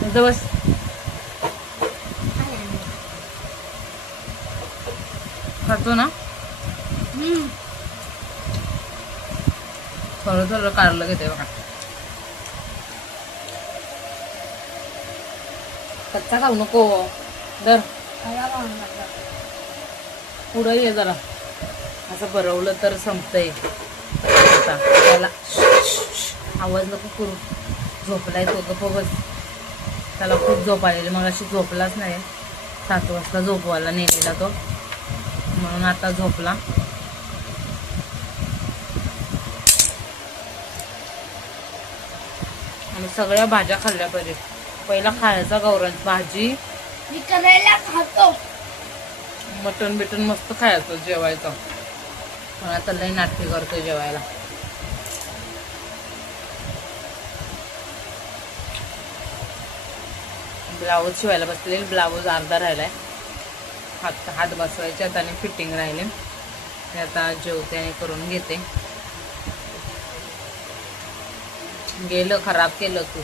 तुझं बस खातो ना. थोडं थोडं कारलं घेते बघा. कच्चा खाऊ नको. दर पुढं ये जरा. असं भरवलं तर संपतंय. आता त्याला आवाज नको करू. झोपलाय तो गप्प बस. त्याला खूप झोप आलेली, मग अशी झोपलाच नाही. 7 वाजता झोपवायला नेलेला तो, म्हणून आता झोपला. आणि सगळ्या भाज्या खाल्ल्या पाहिजे. पहिला खायचा गौरव भाजी. करायला खातो. मटण बिटन मस्त खायचं जेवायचं. पण आता लई नाटकी करतोय जेवायला. ब्लाऊज शिवायला बसले. ब्लाऊज अर्धा राहिलाय. हात बसवायचे आता आणि फिटिंग राहिले. ते आता जेवते आणि करून घेते. गेलं खराब केलं तू.